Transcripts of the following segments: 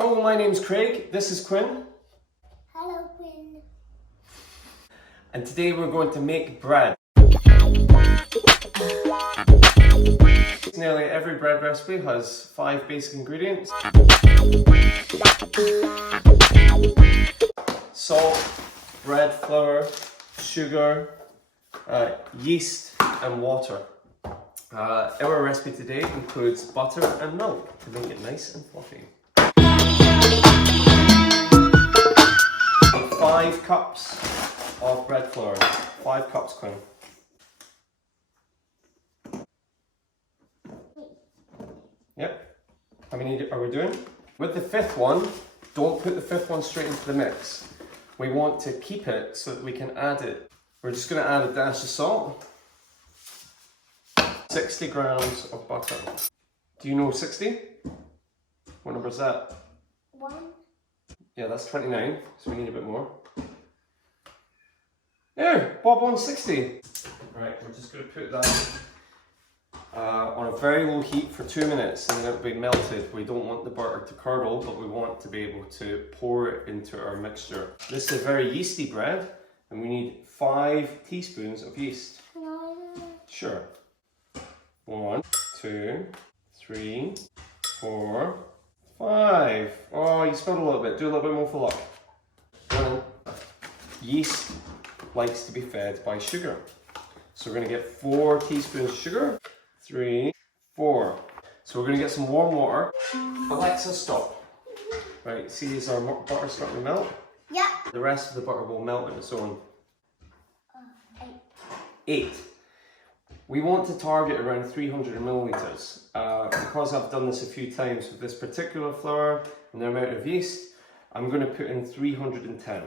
Hello, my name's Craig, this is Quinn. Hello, Quinn. And today we're going to make bread. Nearly every bread recipe has 5 basic ingredients. Salt, bread flour, sugar, yeast and water. Our recipe today includes butter and milk to make it nice and fluffy. 5 cups of bread flour. 5 cups, Quinn. Yep. How many are we doing? With the 5th one, don't put the 5th one straight into the mix. We want to keep it so that we can add it. We're just going to add a dash of salt. 60 grams of butter. Do you know 60? What number is that? 1. Yeah, that's 29, so we need a bit more. There, bob on 60. Right, we're just going to put that on a very low heat for 2 minutes and then it'll be melted. We don't want the butter to curdle, but we want to be able to pour it into our mixture. This is a very yeasty bread and we need 5 teaspoons of yeast. Sure. 1, 2, 3, 4, 5. Oh, you spilled a little bit. Do a little bit more for luck. Yeast likes to be fed by sugar. So we're going to get 4 teaspoons of sugar. 3, 4. So we're going to get some warm water. Alexa, stop. Right, see, is our butter starting to melt? Yeah. The rest of the butter will melt on its own. 8. 8. We want to target around 300 milliliters. Because I've done this a few times with this particular flour and the amount of yeast, I'm going to put in 310.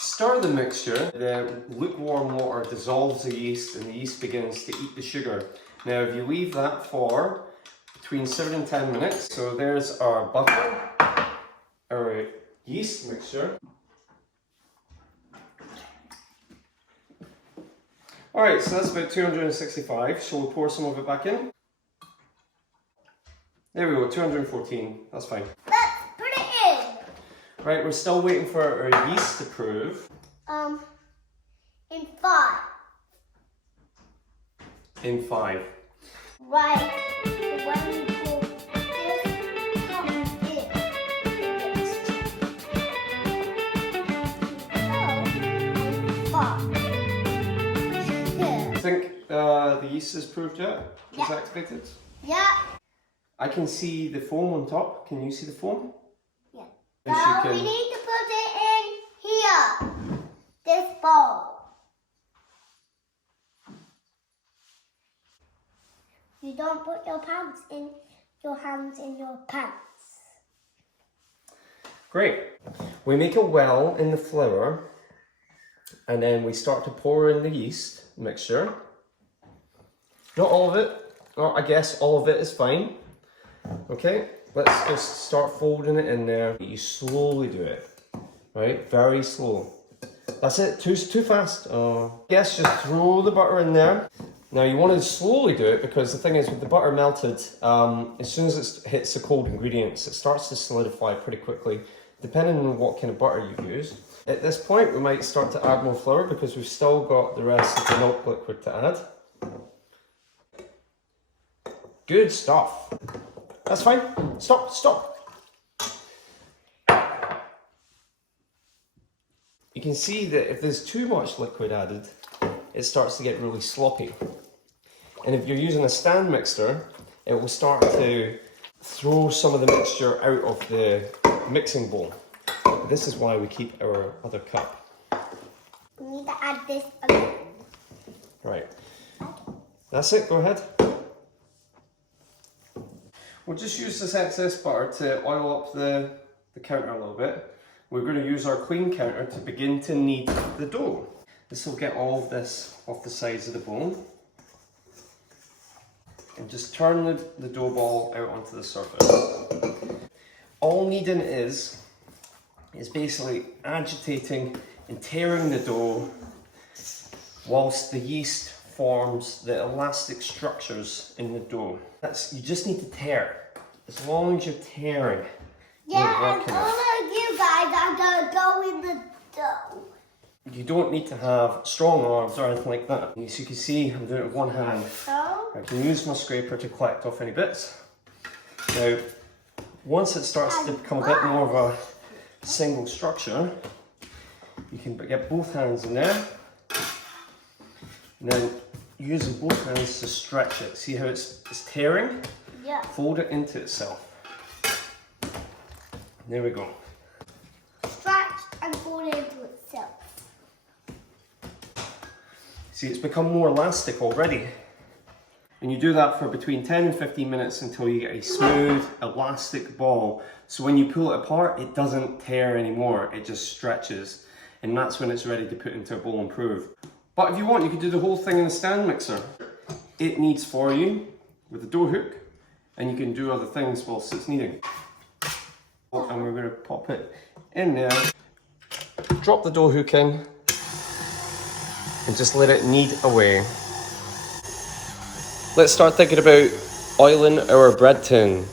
Stir the mixture. The lukewarm water dissolves the yeast and the yeast begins to eat the sugar. Now if you leave that for between 7 and 10 minutes, so there's our butter, our yeast mixture. Alright, so that's about 265. Shall we pour some of it back in? There we go, 214. That's fine. Let's put it in. Right, we're still waiting for our yeast to prove. In 5. In 5. Right. When you pour this comes in. So, 5. I think the yeast is proved yet? It's Yeah. activated? Yeah. I can see the foam on top. Can you see the foam? Yeah. Yes, Now you we can. need to put it in here. This bowl. You don't put your hands in your pants. Great. We make a well in the flour and then we start to pour in the yeast mixture. Not all of it, or I guess all of it is fine. Okay, let's just start folding it in there. You slowly do it, right? Very slow. That's it, too fast. Yes, just throw the butter in there. Now you want to slowly do it because the thing is with the butter melted, as soon as it hits the cold ingredients, it starts to solidify pretty quickly, depending on what kind of butter you've used. At this point, we might start to add more flour because we've still got the rest of the milk liquid to add. Good stuff. That's fine. Stop. You can see that if there's too much liquid added, it starts to get really sloppy. And if you're using a stand mixer, it will start to throw some of the mixture out of the mixing bowl. This is why we keep our other cup. We need to add this again. Right. That's it, go ahead. We'll just use this excess butter to oil up the counter a little bit. We're going to use our clean counter to begin to knead the dough. This will get all of this off the sides of the bowl. And just turn the dough ball out onto the surface. All kneading is basically agitating and tearing the dough whilst the yeast forms the elastic structures in the dough. You just need to tear. As long as you're tearing. Yeah, and all of you guys are going to go in the dough. You don't need to have strong arms or anything like that. As you can see, I'm doing it with one hand. I can use my scraper to collect off any bits. Now, once it starts to become a bit more of a single structure, you can get both hands in there. And then using both hands to stretch it. See how it's tearing? Yeah. Fold it into itself. There we go. Stretch and fold it into itself. See, it's become more elastic already. And you do that for between 10 and 15 minutes until you get a smooth, elastic ball. So when you pull it apart, it doesn't tear anymore, it just stretches. And that's when it's ready to put into a bowl and prove. But if you want, you could do the whole thing in a stand mixer. It needs for you with a dough hook, and you can do other things whilst it's kneading. And we're going to pop it in there. Drop the dough hook in, and just let it knead away. Let's start thinking about oiling our bread tin.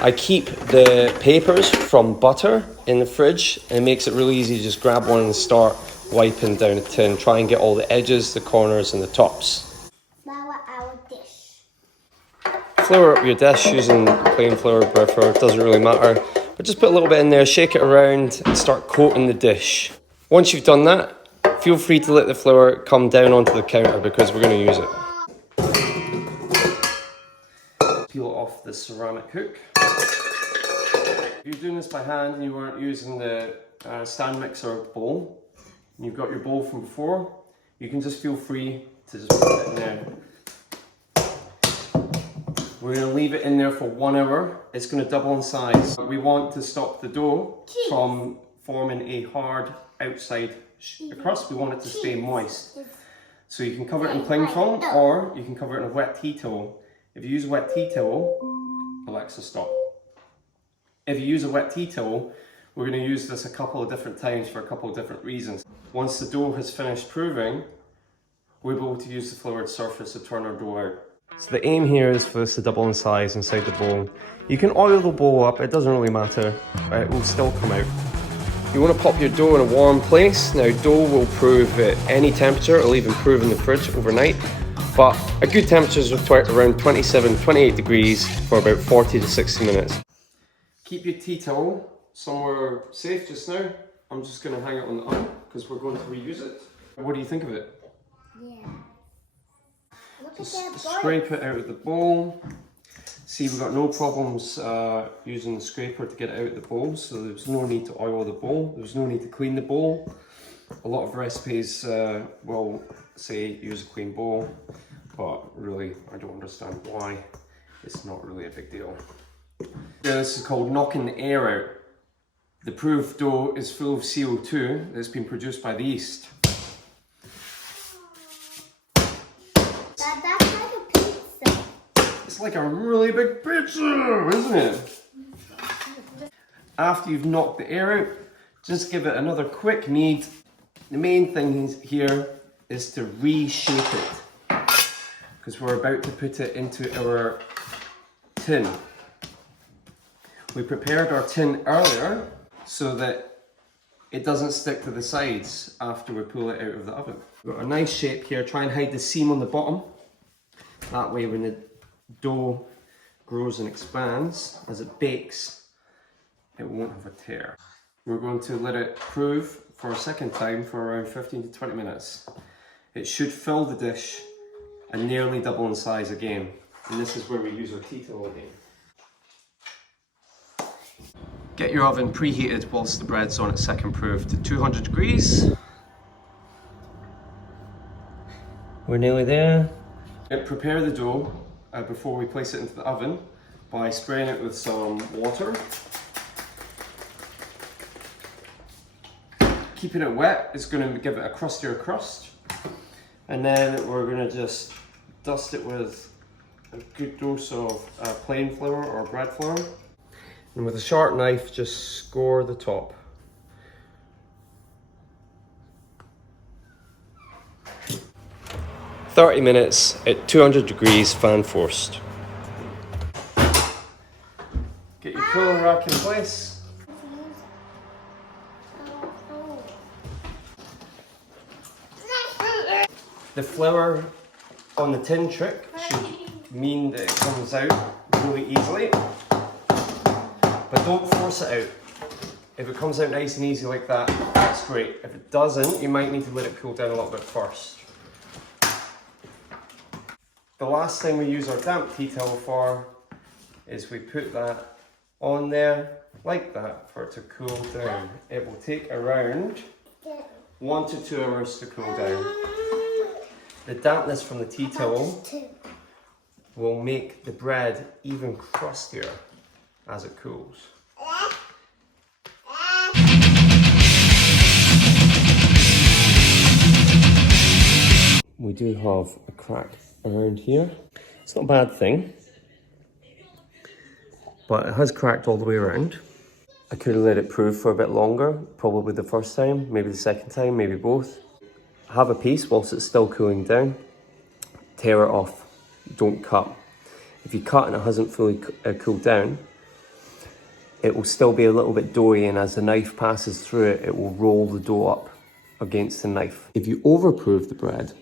I keep the papers from butter in the fridge, and it makes it really easy to just grab one and start wiping down a tin. Try and get all the edges, the corners and the tops. Flour our dish. Flour up your dish using plain flour, bread flour, it doesn't really matter. But just put a little bit in there, shake it around and start coating the dish. Once you've done that, feel free to let the flour come down onto the counter because we're going to use it. Peel off the ceramic hook. If you're doing this by hand and you weren't using the stand mixer bowl, and you've got your bowl from before, you can just feel free to just put it in there. We're going to leave it in there for 1 hour. It's going to double in size. We want to stop the dough from forming a hard outside crust. We want it to stay moist. So you can cover it in cling film or you can cover it in a wet tea towel. If you use a wet tea towel, Alexa, stop. If you use a wet tea towel, we're going to use this a couple of different times for a couple of different reasons. Once the dough has finished proving, we'll be able to use the floured surface to turn our dough out. So the aim here is for this to double in size inside the bowl. You can oil the bowl up, it doesn't really matter, but it will still come out. You want to pop your dough in a warm place. Now dough will prove at any temperature, it'll even prove in the fridge overnight. But a good temperature is around 27, 28 degrees for about 40 to 60 minutes. Keep your tea towel somewhere safe just now. I'm just going to hang it on the oven because we're going to reuse it. What do you think of it? Yeah. Just scrape it out of the bowl. See, we've got no problems using the scraper to get it out of the bowl, so there's no need to oil the bowl. There's no need to clean the bowl. A lot of recipes will say use a clean bowl, but really I don't understand why. It's not really a big deal. Yeah, this is called knocking the air out. The proved dough is full of CO2 that's been produced by the yeast. That's like a pizza. It's like a really big pizza, isn't it? After you've knocked the air out, just give it another quick knead. The main thing here is to reshape it, because we're about to put it into our tin. We prepared our tin earlier so that it doesn't stick to the sides after we pull it out of the oven. We've got a nice shape here. Try and hide the seam on the bottom. That way when the dough grows and expands, as it bakes, it won't have a tear. We're going to let it prove for a second time for around 15 to 20 minutes. It should fill the dish and nearly double in size again. And this is where we use our tea towel again. Get your oven preheated whilst the bread's on its second proof to 200 degrees. We're nearly there. Prepare the dough before we place it into the oven by spraying it with some water. Keeping it wet is going to give it a crustier crust. And then we're going to just dust it with a good dose of plain flour or bread flour. And with a sharp knife, just score the top. 30 minutes at 200 degrees fan forced. Get your cooling rack in place. The flour on the tin trick should mean that it comes out really easily, but don't force it out. If it comes out nice and easy like that, that's great. If it doesn't, you might need to let it cool down a little bit first. The last thing we use our damp tea towel for is we put that on there like that for it to cool down. It will take around 1 to 2 hours to cool down. The dampness from the tea towel will make the bread even crustier as it cools. We do have a crack around here. It's not a bad thing, but it has cracked all the way around. I could have let it prove for a bit longer, probably the first time, maybe the second time, maybe both. Have a piece whilst it's still cooling down. Tear it off, don't cut. If you cut and it hasn't fully cooled down, it will still be a little bit doughy, and as the knife passes through it, it will roll the dough up against the knife. If you overprove the bread,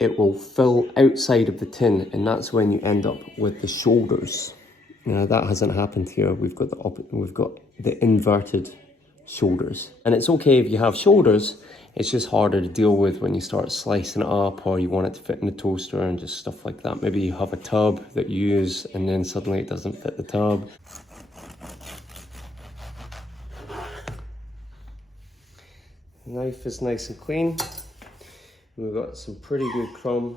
it will fill outside of the tin, and that's when you end up with the shoulders. Now that hasn't happened here. We've got the inverted shoulders, and it's okay if you have shoulders. It's just harder to deal with when you start slicing it up, or you want it to fit in the toaster and just stuff like that. Maybe you have a tub that you use, and then suddenly it doesn't fit the tub. The knife is nice and clean. We've got some pretty good crumb.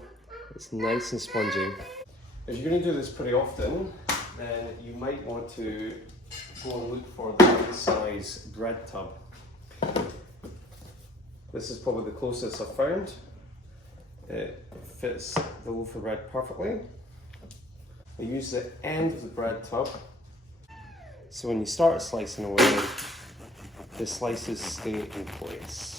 It's nice and spongy. If you're going to do this pretty often, then you might want to go and look for the right size bread tub. This is probably the closest I've found. It fits the loaf of bread perfectly. I use the end of the bread tub, so when you start slicing away, the slices stay in place.